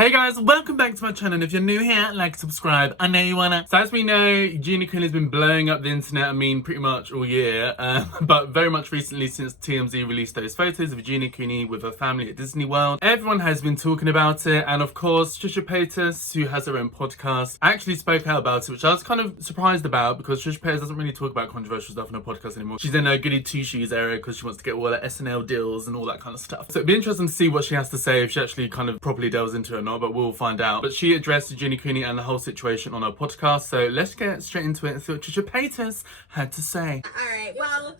Hey guys, welcome back to my channel, and if you're new here, like, subscribe, I know you wanna. So as we know, Eugenia Cooney has been blowing up the internet, I mean pretty much all year, but very much recently since TMZ released those photos of Eugenia Cooney with her family at Disney World. Everyone has been talking about it, and of course Trisha Paytas, who has her own podcast, actually spoke out about it, which I was kind of surprised about because Trisha Paytas doesn't really talk about controversial stuff on her podcast anymore. She's in her goody two-shoes era because she wants to get all her SNL deals and all that kind of stuff. So it'd be interesting to see what she has to say, if she actually kind of properly delves into it or not, but we'll find out. But she addressed Eugenia Cooney and the whole situation on her podcast, so let's get straight into it and see what Trisha Paytas had to say. Alright, well,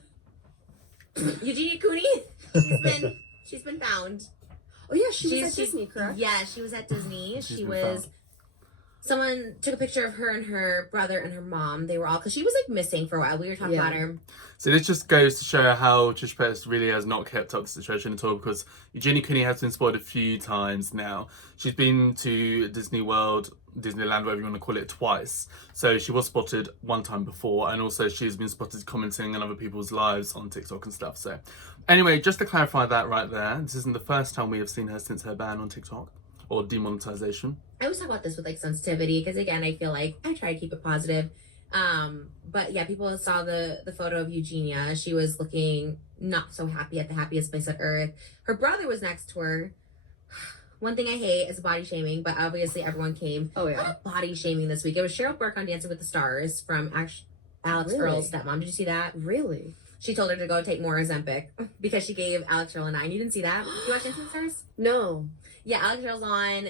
Eugenia Cooney, she's been found. Oh yeah, she was at Disney, correct? Yeah, she was at Disney. Found. Someone took a picture of her and her brother and her mom. They were all, because she was like missing for a while. We were talking about her. So this just goes to show how Trisha Paytas really has not kept up the situation at all, because Eugenia Cooney has been spotted a few times now. She's been to Disney World, Disneyland, whatever you want to call it, twice. So she was spotted one time before, and also she's been spotted commenting on other people's lives on TikTok and stuff. So anyway, just to clarify that right there, this isn't the first time we have seen her since her ban on TikTok or demonetization. I always talk about this with like sensitivity, because again, I feel like I try to keep it positive. But yeah, people saw the photo of Eugenia. She was looking not so happy at the happiest place on earth. Her brother was next to her. One thing I hate is body shaming, but obviously everyone came. Oh yeah, body shaming this week. It was Cheryl Burke on Dancing with the Stars from Alex Earl's stepmom. Did you see that? really? She told her to go take more Ozempic because she gave Alex Earl a 9. You didn't see that? You watched Dancing with the Stars? No. Yeah, Alex Earl's on.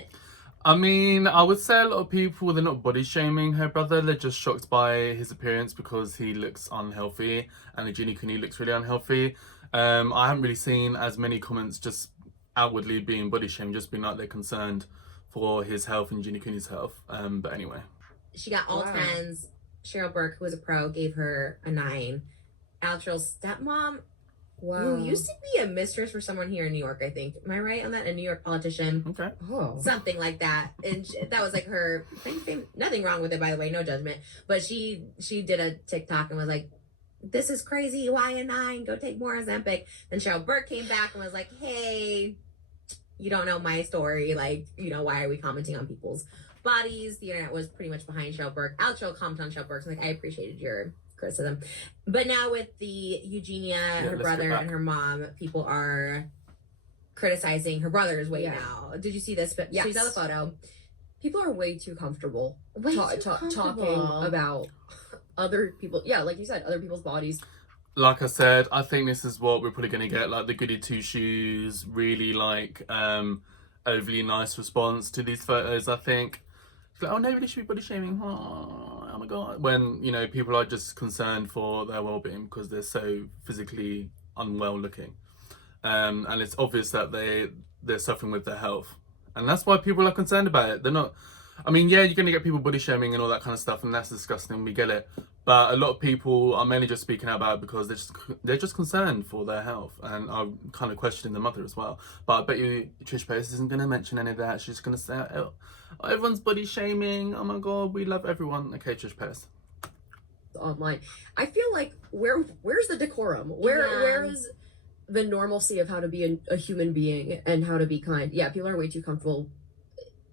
I mean, I would say a lot of people, they're not body shaming her brother, they're just shocked by his appearance because he looks unhealthy and Eugenia Cooney looks really unhealthy. I haven't really seen as many comments just outwardly being body shamed, just being like they're concerned for his health and Eugenia Cooney's health. But anyway. She got all 10s. Cheryl Burke, who was a pro, gave her a 9. Alex Earl's stepmom, who used to be a mistress for someone here in New York, I think. Am I right on that? A New York politician. Okay. Oh. Something like that. And that was like her thing. Nothing wrong with it, by the way. No judgment. But she did a TikTok and was like, this is crazy. Why a 9? Go take more Ozempic. Then Cheryl Burke came back and was like, hey, you don't know my story. Like, you know, why are we commenting on people's bodies? The internet was pretty much behind Cheryl Burke. Alex Earl commented on Cheryl Burke. So like, I appreciated your criticism. But now with the Eugenia, her brother and her mom, people are criticizing her brother's weight now. Did you see this? Yes. So you saw the photo. People are way too comfortable, Comfortable. talking about other people. Yeah, like you said, other people's bodies. Like I said, I think this is what we're probably going to get, like the goody two-shoes, really like overly nice response to these photos, I think. It's like, oh, nobody should be body shaming. Oh my God. When, you know, people are just concerned for their well-being because they're so physically unwell looking. And it's obvious that they're suffering with their health. And that's why people are concerned about it. They're not, I mean, yeah, you're going to get people body shaming and all that kind of stuff, and that's disgusting. We get it. But a lot of people are mainly just speaking out about it because they're just concerned for their health, and are kind of questioning the mother as well. But I bet you Trish Paytas isn't going to mention any of that. She's going to say, oh, everyone's body shaming. Oh my God, we love everyone. Okay, Trish Paytas. Online, I feel like where's the decorum? Where is the normalcy of how to be a human being and how to be kind? Yeah, people are way too comfortable.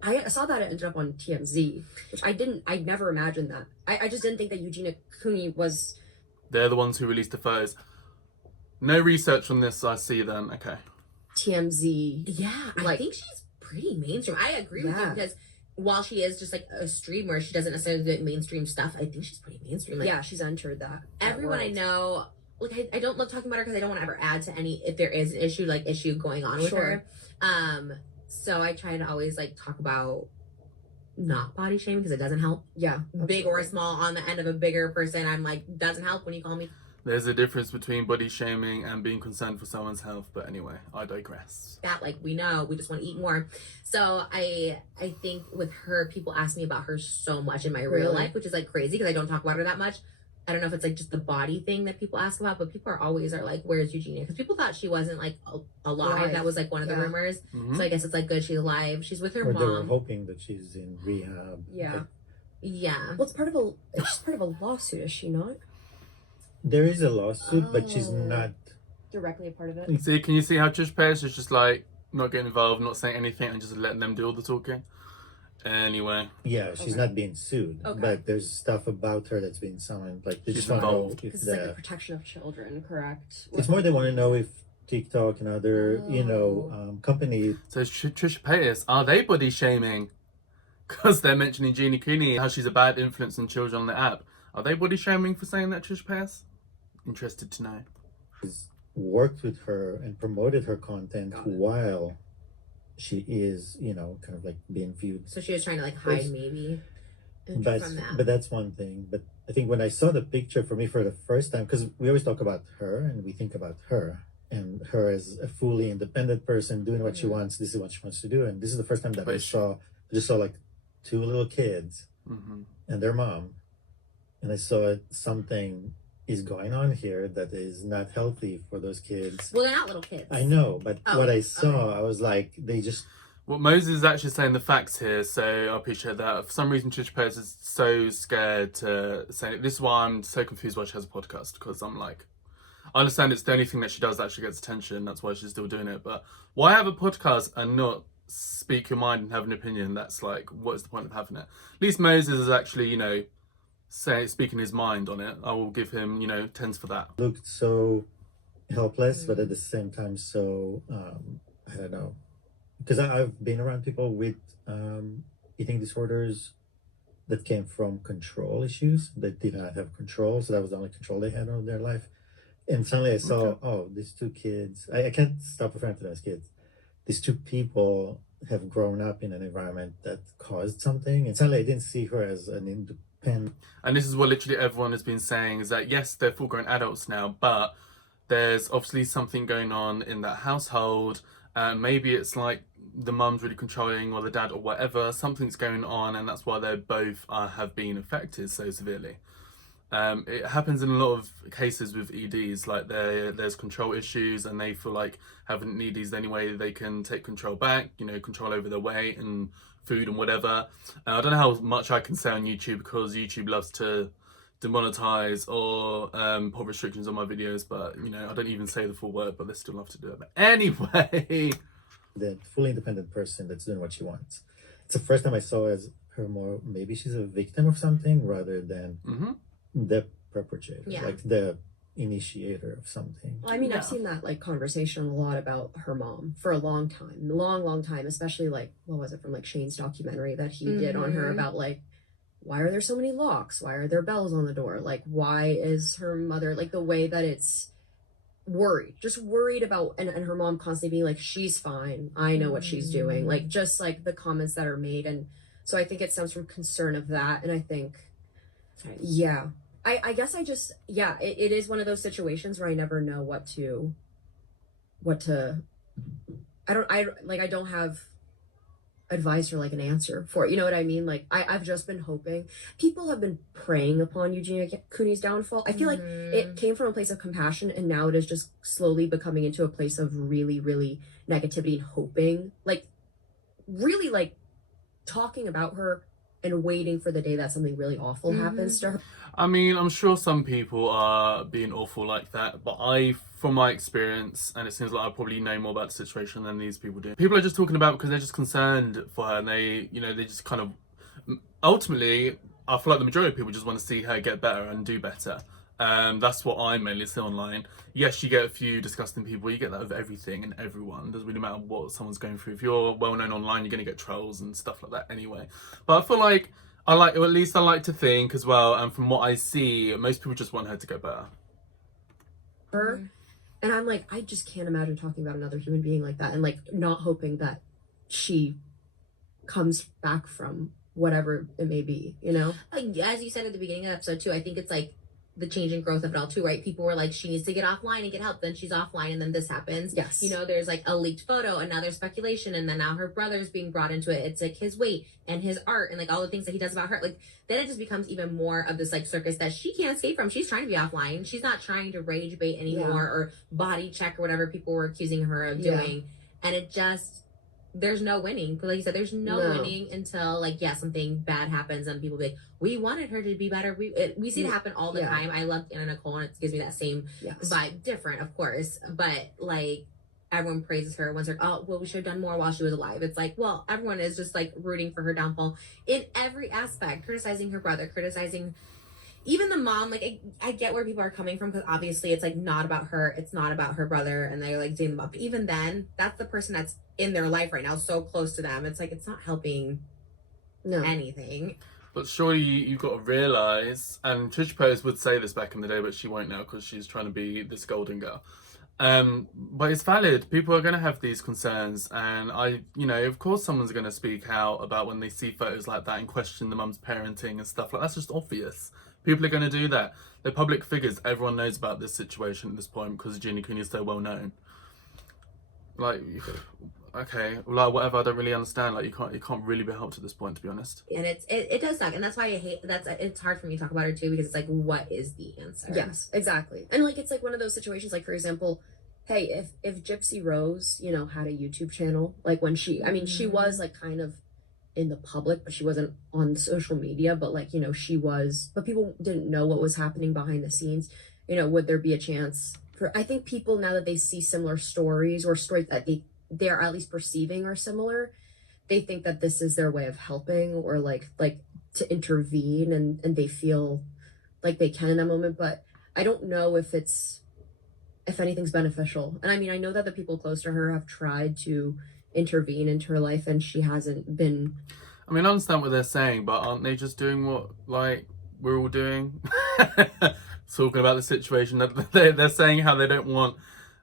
I saw that it ended up on TMZ, which I never imagined that. I just didn't think that Eugenia Cooney was... They're the ones who released the photos. No research on this, I see then. Okay. TMZ. Yeah, I think she's pretty mainstream. I agree with you, because while she is just like a streamer, she doesn't necessarily do mainstream stuff. I think she's pretty mainstream. Like, yeah, she's entered that. Everyone I know... Like, I don't love talking about her because I don't want to ever add to any, if there is an issue going on with her. So I try to always like talk about not body shaming because it doesn't help. Yeah. Big or small on the end of a bigger person, I'm like, doesn't help when you call me. There's a difference between body shaming and being concerned for someone's health. But anyway, I digress. That, like, we know, we just want to eat more. So I think with her, people ask me about her so much in my real life, which is like crazy because I don't talk about her that much. I don't know if it's like just the body thing that people ask about, but people are always like, where's Eugenia? Because people thought she wasn't like alive. That was like one of the rumors. Mm-hmm. So I guess it's like good she's alive. She's with her mom. They were hoping that she's in rehab. Yeah. Yeah. Well, it's part of a lawsuit, is she not? There is a lawsuit, but she's not directly a part of it. See, can you see how Trish Paytas is just like, not getting involved, not saying anything, and just letting them do all the talking. Anyway, Yeah, she's Okay. not being sued, Okay. but there's stuff about her that's been summoned. Like they She's just want to know involved. if This is like the the. protection of children, correct? It's more they want to know if TikTok and other, Oh. company. so Trisha Paytas, are they body shaming? Because they're mentioning Eugenia Cooney, how she's a bad influence on children on the app. Are they body shaming for saying that, Trisha Paytas? Interested to know. Worked with her and promoted her content Got it. while she is, kind of like being viewed. So she was trying to like hide Yes. maybe But from that. but that's one thing. But I think when I saw the picture for me for the first time, because we always talk about her and we think about her and her as a fully independent person doing what she Mhm. wants. This is what she wants to do, and this is the first time that But I just saw like two little kids Mm-hmm. and their mom, and I saw something is going on here that is not healthy for those kids. Well, they're not little kids. I know, but Oh, what I okay. saw, I was like, they just. Well, Moses is actually saying the facts here, so I appreciate that. For some reason, Trisha Paytas is so scared to say it. This is why I'm so confused why she has a podcast, because I'm like, I understand it's the only thing that she does that actually gets attention, that's why she's still doing it, but why have a podcast and not speak your mind and have an opinion? That's like, what is the point of having it? At least Moses is actually, speaking his mind on it. I will give him, tens for that. Looked so helpless, but at the same time, so I don't know, because I've been around people with eating disorders that came from control issues that did not have control, so that was the only control they had over their life. And suddenly I saw, Okay. oh, these two kids. I can't stop referring to them as kids. These two people have grown up in an environment that caused something, and suddenly I didn't see her as an independent. And this is what literally everyone has been saying, is that yes, they're full-grown adults now, but there's obviously something going on in that household. Maybe it's like the mum's really controlling, or the dad, or whatever. Something's going on, and that's why they both have been affected so severely. It happens in a lot of cases with EDs, like there's control issues, and they feel like having EDs anyway, they can take control back, control over their weight and food and whatever. I don't know how much I can say on YouTube, because YouTube loves to demonetize or put restrictions on my videos, but I don't even say the full word, but they still love to do it. But anyway, That fully independent person that's doing what she wants. It's the first time I saw as her more, maybe she's a victim of something rather than the perpetrator, Yeah. like the initiator of something. Well, I mean, Yeah. I've seen that like conversation a lot about her mom for a long time, long time, especially like, what was it, from like Shane's documentary that he did on her Mhm. about like, why are there so many locks? Why are there bells on the door? Like, why is her mother, like the way that it's just worried about, and her mom constantly being like, she's fine. I know what she's doing. Like, just like the comments that are made. And so I think it stems from concern of that. And I think, yeah, I guess I just, yeah, it is one of those situations where I never know what to, I don't have advice or like an answer for it. You know what I mean? Like I've just been hoping. People have been preying upon Eugenia Cooney's downfall. I feel like it came from a place of compassion, and now it is just slowly becoming into a place of really, really negativity and hoping. Like really like talking about her and waiting for the day that something really awful happens to her. I mean, I'm sure some people are being awful like that, but from my experience, and it seems like I probably know more about the situation than these people do. People are just talking about it because they're just concerned for her, and they just kind of, ultimately, I feel like the majority of people just want to see her get better and do better. That's what I mainly see online. Yes, you get a few disgusting people. You get that with everything and everyone. It doesn't really matter what someone's going through. If you're well known online, you're going to get trolls and stuff like that anyway. But I feel like I like to think as well, and from what I see, most people just want her to get better. And I'm like, I just can't imagine talking about another human being like that and like not hoping that she comes back from whatever it may be, As you said at the beginning of the episode too, I think it's like the change and growth of it all too, right? People were like, she needs to get offline and get help. Then she's offline, and then this happens. Yes. There's like a leaked photo, and now there's speculation, and then now her brother's being brought into it. It's like his weight and his art and like all the things that he does about her. Like then it just becomes even more of this like circus that she can't escape from. She's trying to be offline. She's not trying to rage bait anymore or body check or whatever people were accusing her of doing. And it just, there's no winning. But like you said, there's no winning until like, something bad happens and people be like, we wanted her to be better. We see it happen all the time. I love Anna Nicole, and it gives me that same vibe. Different, of course, but like everyone praises her. Everyone's like, oh, well, we should have done more while she was alive. It's like, well, everyone is just like rooting for her downfall in every aspect, criticizing her brother, criticizing even the mom. Like, I get where people are coming from, because obviously it's like not about her, it's not about her brother, and they're like doing the mom. But even then, that's the person that's in their life right now, so close to them. It's like, it's not helping anything. But surely you've got to realise, and Trisha Paytas would say this back in the day, but she won't now because she's trying to be this golden girl. But it's valid. People are going to have these concerns, and of course someone's going to speak out about when they see photos like that and question the mum's parenting and stuff like that. That's just obvious. People are going to do that. They're public figures. Everyone knows about this situation at this point because Eugenia Cooney is so well known. Like, okay, like whatever. I don't really understand. Like, you can't really be helped at this point, to be honest. And it does suck, and that's why I hate it's hard for me to talk about her too, because it's like, what is the answer? Yes, exactly. And like, it's like one of those situations, like, for example, hey, if Gypsy Rose, had a YouTube channel, like when she was like kind of in the public, but she wasn't on social media, but like, she was, but people didn't know what was happening behind the scenes. Would there be a chance for, I think people, now that they see similar stories, or stories that they're at least perceiving are similar, they think that this is their way of helping, or like to intervene, and they feel like they can in that moment. But I don't know if anything's beneficial. And I mean, I know that the people close to her have tried to intervene into her life, and she hasn't been. I mean, I understand what they're saying, but aren't they just doing what, like, we're all doing? Talking about the situation. That they're saying how they don't want,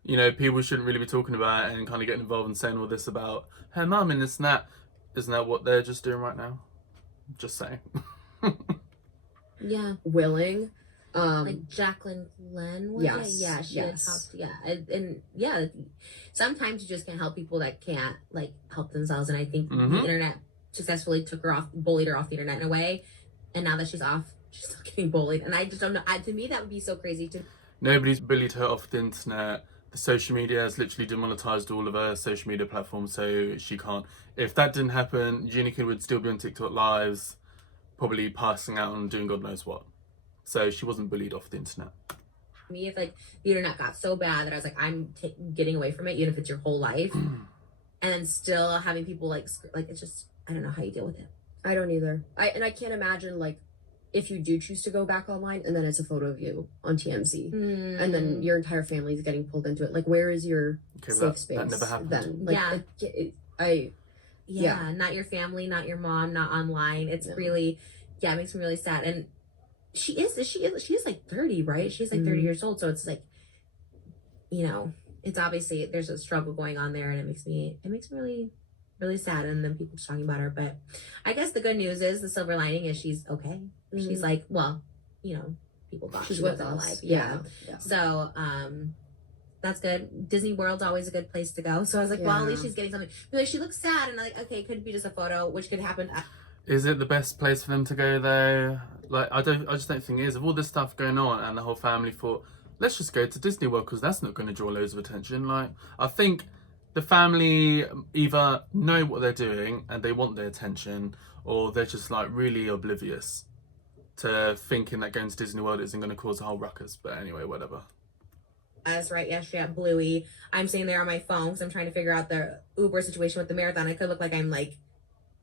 people shouldn't really be talking about it, and kind of getting involved and saying all this about her mum and this and that. Isn't that what they're just doing right now? Just saying. Yeah. Willing. Like Jacqueline Glenn was yes, it? Yeah, she had talked, and yeah, sometimes you just can't help people that can't like help themselves. And I think the internet successfully bullied her off the internet in a way, and now that she's off, she's still getting bullied. And I just don't know. To me, that would be so crazy to. Nobody's bullied her off the internet. The social media has literally demonetized all of her social media platforms, so she can't. If that didn't happen, Eugenia would still be on TikTok lives, probably passing out and doing God knows what. So she wasn't bullied off the internet. Me, if like the internet got so bad that I was like, I'm getting away from it, even if it's your whole life, and still having people like it's just, I don't know how you deal with it. I don't either. I can't imagine like if you do choose to go back online and then it's a photo of you on TMZ and then your entire family is getting pulled into it. Like, where is your safe space? That never happened. Then? Like, yeah, not your family, not your mom, not online. It's really, it makes me really sad. And she is like 30, right? She's like 30 years old. So it's like, it's obviously there's a struggle going on there, and it makes me really, really sad. And then people just talking about her. But I guess the good news is, the silver lining is she's okay. She's like, well, people thought she wasn't alive. Yeah. So, that's good. Disney World's always a good place to go. So I was like, well, at least she's getting something. Like, she looks sad, and I'm like, okay, it could be just a photo, which could happen. Is it the best place for them to go though? Like, I just don't think it is. With all this stuff going on, and the whole family thought, let's just go to Disney World, because that's not going to draw loads of attention. Like, I think the family either know what they're doing and they want their attention, or they're just like really oblivious to thinking that going to Disney World isn't going to cause a whole ruckus. But anyway, whatever. Us right yesterday at Bluey, I'm sitting there on my phone because I'm trying to figure out the Uber situation with the marathon. I could look like I'm like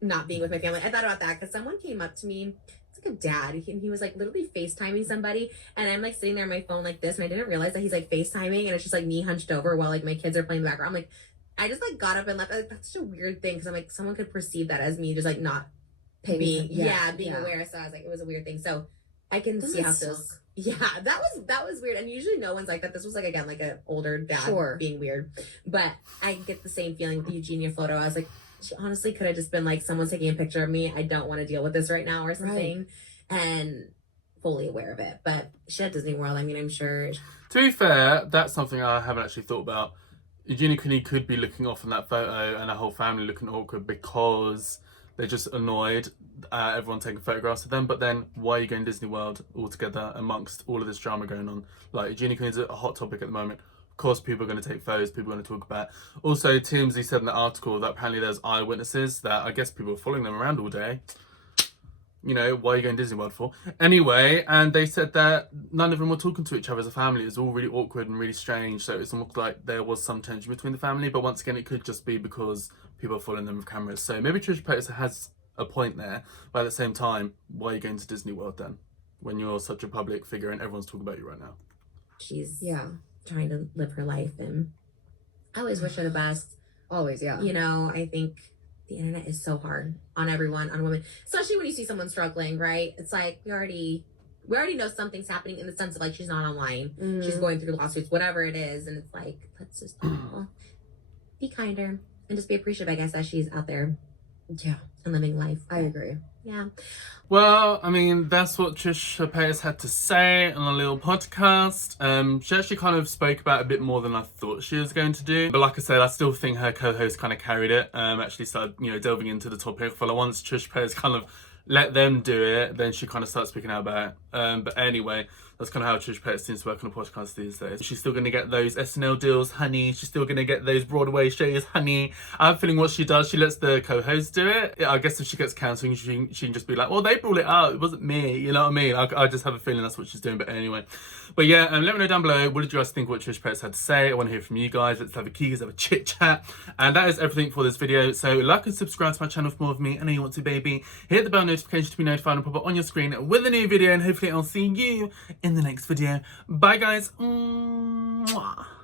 not being with my family. I thought about that because someone came up to me. It's like a dad. He was like literally FaceTiming somebody, and I'm like sitting there on my phone like this, and I didn't realize that he's like FaceTiming, and it's just like me hunched over while like my kids are playing in the background. I'm like, I just like got up and left. Like, that's such a weird thing, because I'm like, someone could perceive that as me just like not being aware. So I was like, it was a weird thing. So I can see how this. Yeah, that was weird. And usually no one's like that. This was like, again, like an older dad being weird. But I get the same feeling with the Eugenia photo. I was like, she honestly could have just been like, someone's taking a picture of me. I don't want to deal with this right now or something. Right. And fully aware of it. But she at Disney World, I mean, I'm sure. To be fair, that's something I haven't actually thought about. Eugenia Cooney could be looking off in that photo, and her whole family looking awkward because they're just annoyed at everyone taking photographs of them. But then why are you going to Disney World all together amongst all of this drama going on? Like, Eugenia Cooney is a hot topic at the moment. Of course, people are going to take photos, people are going to talk about it. Also, TMZ said in the article that apparently there's eyewitnesses that I guess people are following them around all day. you know, why are you going to Disney World for? Anyway, and they said that none of them were talking to each other as a family. It was all really awkward and really strange. So it's almost like there was some tension between the family. But once again, it could just be because people are following them with cameras. So maybe Trisha Paytas has a point there. But at the same time, why are you going to Disney World then? When you're such a public figure and everyone's talking about you right now. She's trying to live her life, and I always wish her the best. Always, yeah. You know, I think the internet is so hard on everyone, on women, especially when you see someone struggling, right? It's like we already know something's happening in the sense of like she's not online, she's going through lawsuits, whatever it is, and it's like let's just all be kinder and just be appreciative, I guess, that she's out there, and living life. I agree. Yeah. Well, I mean, that's what Trisha Paytas had to say on a little podcast. She actually kind of spoke about it a bit more than I thought she was going to do. But like I said, I still think her co-host kind of carried it. Actually started, you know, delving into the topic. For like once Trisha Paytas kind of let them do it, then she kind of starts speaking out about it. But anyway, that's kind of how Trisha Paytas seems to work on a podcast these days. She's still going to get those SNL deals, honey. She's still going to get those Broadway shows, honey. I'm feeling what she does, she lets the co-host do it. I guess if she gets cancelled, she can just be like, well, they brought it up. It wasn't me. You know what I mean? I just have a feeling that's what she's doing. But anyway. But yeah, let me know down below, what did you guys think of what Trisha Paytas had to say? I want to hear from you guys. Let's have a key, let's have a chit chat. And that is everything for this video. So like and subscribe to my channel for more of me. I know you want to, baby. Hit the bell notification to be notified and pop up on your screen with a new video. And hopefully I'll see you in the next video. Bye guys. Mwah.